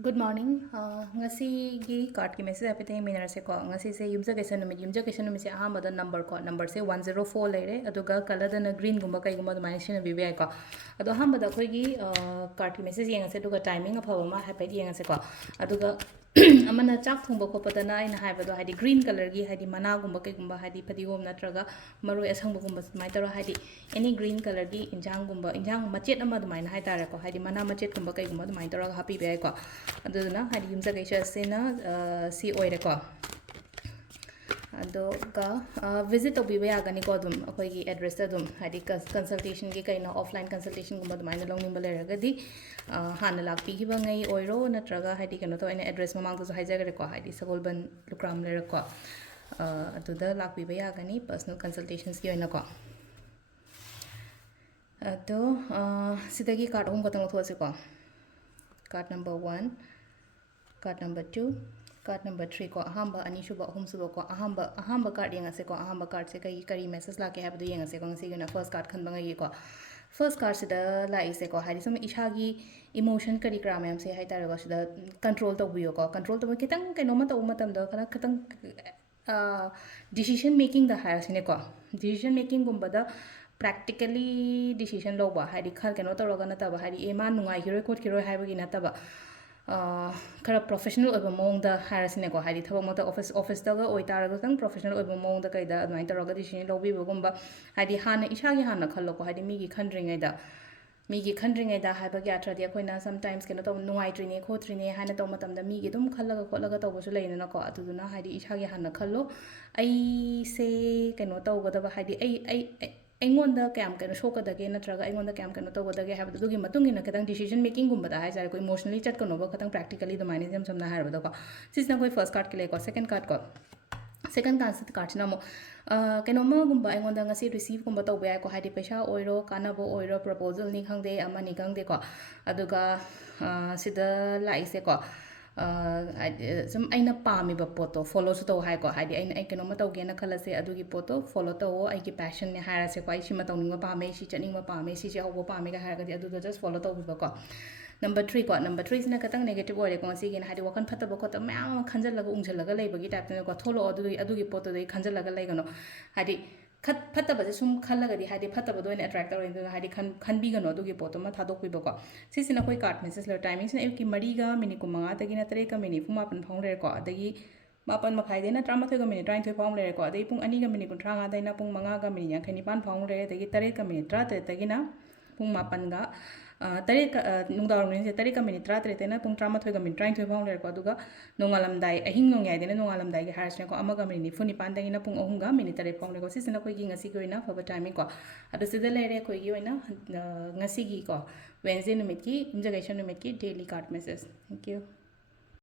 Good morning. Ngasigi card ki message apete minor se ko ngasi se yumja kesa numit se ahamba da number ko number se 104 leire aduga color da na green gumba kai gumba mai sina bibi ko ado ahamba da khoi gi card ki message yenga se duga timing aphaba ma happy yenga se ko aduga amana chak thongba ko patana ina haiba do hadi green color gi hadi mana gumba kai gumba hadi phadi gom natraga maroi asang gumba mai tara hadi any green color gi injang machet ama mai na hai tare ko hadi mana machet gumba kai gumba mai tara happy be ko aduna hadi yumza kai sena si oire ko adoga visit obiba yagani ko dum akoi gi address ta dum hadi consultation gi kaina offline consultation gumba dum aina longning baleragadi hana lakpi gi bangai oiro natraga hadi kano to ina address mamang to haijagare ko hadi sagolban lukram lera ko aduda lakpi ba yagani personal consultations gi oina ko ado sidagi card home ko tang those ko card number 1 card number 2 card number 3 ko ahamba ani shuba hum suba ko ahamba card yenga se ko ahamba card se kai kari message la ke habdu yenga se ko ngasi guna first card khan bangai ko first card se da la ise ko hari sum ishagi emotion kari gram yam se hai tar ko sida control to biyo ko control to kitang kaino ma to matam da kala khatang decision making da haya sine ko decision making gumba da practically decision lo ba hari khal kano to roga na ta ba hari e man nungai hero kot kiro hai ba gi na ta ba खरा professional ओइबा मोंग दा हारसिने को हाइदि थबक मत office तगा ओइ तारगा तंग professional ओइबा मोंग दा कइदा अदमाइन तरगा decision लौबि बगुम्बा हाइदि हाना इसागी हाना खल्लो को हाइदि मीगी खंड्रिङै दा हाइबा ग्याट्रदि अखोइना sometimes केनो तो नुवाइट्रिने खोट्रिने हाना तो मतम दा मीगी दुम खल्लगा खोलगा तौबसु लेना को अदुदुना हाइदि इसागी हाना खल्लो आई से केनो तौगदबा हाइदि अꯩꯉꯣꯟꯗ ꯀꯌꯥꯝ ꯀꯩꯅꯣ ꯁꯣꯛꯀꯗꯒꯦ ꯅꯠꯇ꯭ꯔꯒ ꯑꯩꯉꯣꯟꯗ ꯀꯌꯥꯝ ꯀꯩꯅꯣ ꯇꯧꯒꯗꯒꯦ ꯍꯥꯏꯕꯗꯣ ꯑꯗꯨꯒꯤ ꯃꯇꯨꯡ ꯏꯟꯅ ꯈꯤꯇꯪ ꯗꯤꯁꯤꯖꯟ ꯃꯦꯀꯤꯡꯒꯨꯝꯕꯗ ꯍꯥꯏꯇꯥꯔꯦ ꯑꯩꯈꯣꯏ ꯏꯃꯣꯁꯅꯦꯂꯤ ꯆꯠꯀꯅꯣꯕ ꯈꯤꯇꯪ ꯄ꯭ꯔꯦꯛꯇꯤꯀꯦꯂꯤ ꯑꯗꯨꯃꯥꯏꯅ ꯏꯆꯝ ꯁꯝꯅ ꯍꯥꯏꯔꯕꯗꯀꯣ ꯁꯤꯁꯤꯅ ꯑꯩꯈꯣꯏ ꯐꯥꯔꯁꯠ ꯀꯥꯔꯠꯀꯤ ꯂꯩꯀꯣ ꯁꯦꯀꯦꯟ ꯀꯥꯔꯠꯁꯤꯅ ꯑꯃꯨꯛ ꯀꯩꯅꯣꯝꯃꯒꯨꯝꯕ ꯑꯩꯉꯣꯟꯗ ꯉꯁꯤ ꯔꯤꯁꯤꯞꯒꯨꯝꯕ ꯇꯧꯕ ꯌꯥꯏꯀꯣ ꯍꯥꯏꯗꯤ ꯄꯩꯁꯥ ꯑꯣꯏꯔꯣ ꯀꯥꯟꯅꯕ ꯑꯣꯏꯔꯣ ꯄ꯭ꯔꯄꯣꯖꯦꯜꯅꯤ ꯈꯪꯗꯦ ꯑꯃꯅꯤ ꯈꯪꯗꯦꯀꯣ ꯑꯗꯨꯒ ꯁꯤꯗ ꯂꯥꯛꯏꯁꯦꯀꯣ ꯁꯨꯝ ꯑꯩꯅ ꯄꯥꯝꯃꯤꯕ ꯄꯣꯠꯇꯣ ꯐꯣꯂꯣꯁꯨ ꯇꯧ ꯍꯥꯏꯀꯣ ꯍꯥꯏꯗꯤ ꯑꯩ ꯀꯩꯅꯣꯝꯃ ꯇꯧꯒꯦꯅ ꯈꯜꯂꯁꯦ ꯑꯗꯨꯒꯤ ꯄꯣꯠꯇꯣ ꯐꯣꯂꯣ ꯇꯧꯋꯣ ꯑꯩꯒꯤ ꯄꯦꯁꯟꯅꯦ ꯍꯥꯏꯔꯁꯦꯀꯣ ꯑꯩ ꯁꯤꯃ ꯇꯧꯅꯤꯡꯕ ꯄꯥꯝꯃꯦ ꯁꯤ ꯆꯠꯅꯤꯡꯕ ꯄꯥꯝꯃꯦ ꯁꯤꯁꯦ ꯍꯧꯕ ꯄꯥꯝꯃꯦꯒ ꯍꯥꯏꯔꯒꯗꯤ ꯑꯗꯨꯗꯣ ꯖꯁ ꯐꯣꯂꯣ ꯇꯧꯕꯤꯕꯀꯣ ꯅꯝꯕꯔ 3 ꯀꯣ ꯅꯝꯕꯔ 3 ꯁꯤꯅ ꯈꯤꯇꯪ ꯅꯦꯒꯦꯇꯤቭ ꯑꯣꯏꯔꯦꯀꯣ ꯉꯁꯤꯒꯤꯅ ꯍꯥꯏꯗꯤ ꯋꯥꯈꯜ ꯐꯠꯇꯕ ꯈꯣꯠꯇꯕ ꯃꯌꯥꯝ ꯑꯃ ꯈꯟꯖꯜꯂꯒ ꯎꯡꯁꯜꯂꯒ ꯂꯩꯕꯒꯤ ꯇꯥꯏꯞꯇꯅꯀꯣ ꯊꯣꯛꯂꯛꯑꯣ ꯑꯗꯨꯒꯤ ꯄꯣꯠꯇꯨꯗꯩ ꯈꯟꯖꯜꯂꯒ ꯂꯩꯒꯅꯣ ꯍꯥꯏꯗꯤ ꯐꯠꯇꯕꯁꯦ ꯁꯨꯝ ꯈꯜꯂꯒꯗꯤ ꯍꯥꯏꯗꯤ ꯐꯠꯇꯕꯗꯣ ꯑꯣꯏꯅ ꯑꯦꯇ꯭ꯔꯦꯛ ꯇꯧꯔꯦ ꯑꯗꯨꯅ ꯍꯥꯏꯗꯤ ꯈꯟꯕꯤꯒꯅꯣ ꯑꯗꯨꯒꯤ ꯄꯣꯠꯇꯨꯃ ꯊꯥꯗꯣꯛꯄꯤꯕꯀꯣ ꯁꯤꯁꯤꯅ ꯑꯩꯈꯣꯏ ꯀꯥꯔꯠ ꯃꯦꯁꯦꯖ ꯂꯩꯔ ꯇꯥꯏꯃꯤꯡꯁꯤꯅ ꯑꯌꯨꯛꯀꯤ 4ꯒ ꯃꯤꯅꯤꯠ 15ꯗꯒꯤꯅ 3ꯒ ꯃꯤꯅꯤꯠ 9 ꯐꯥꯎ ꯂꯩꯔꯦꯀꯣ ꯑꯗꯒꯤ 9:30ꯗꯩꯅ 13ꯒ ꯃꯤꯅꯤꯠ 35 ꯐꯥꯎ ꯂꯩꯔꯦꯀꯣ ꯑꯗꯒꯤ ꯄꯨꯡ 2ꯒ ꯃꯤꯅꯤꯠ 35ꯗꯩꯅ ꯄꯨꯡ 5ꯒ ꯃꯤꯅꯤꯠ 59 ꯐꯥꯎ ꯂꯩꯔꯦ ꯑꯗꯒꯤ 8ꯒ ꯃꯤꯅꯤꯠ 38ꯗꯒꯤꯅ ꯄꯨꯡ 9ꯒ ꯅꯨꯡꯗꯥꯡꯋꯥꯏꯔꯝꯁꯦ 8ꯒ ꯃꯤꯅꯤꯠ 38ꯗꯩꯅ ꯄꯨꯡ 13ꯒ ꯃꯤꯅꯤꯠ 32 ꯐꯥꯎ ꯂꯩꯔꯦꯀꯣ ꯑꯗꯨꯒ ꯅꯣꯡꯉꯥꯜꯂꯝꯗꯥꯏ ꯑꯍꯤꯡ ꯅꯣꯡꯌꯥꯏꯗꯩꯅ ꯅꯣꯡꯉꯥꯜꯂꯝꯗꯥꯏꯒꯤ ꯍꯥꯏꯔꯁꯤꯅꯦꯀꯣ 1ꯒ ꯃꯤꯅꯤꯠ 9:49ꯗꯒꯤꯅ ꯄꯨꯡ 3ꯒ ꯃꯤꯅꯤꯠ 8 ꯐꯥꯎ ꯂꯩꯔꯦꯀꯣ ꯁꯤꯁꯤꯅ ꯑꯩꯈꯣꯏꯒꯤ ꯉꯁꯤꯒꯤ ꯑꯣꯏꯅ ꯐꯕ ꯇꯥꯏꯃꯤꯡ ꯀꯣ ꯑꯗꯣ ꯁꯤꯗ ꯂꯩꯔꯦ ꯑꯩꯈꯣꯏꯒꯤ ꯑꯣꯏꯅ ꯉꯁꯤꯒꯤ ꯀꯣ ꯋꯦꯟꯁꯗꯦ ꯅꯨꯃꯤꯠꯀꯤ ꯌꯨꯝꯖꯀꯩꯁ ꯅꯨꯃꯤꯠꯀꯤ daily card message thank U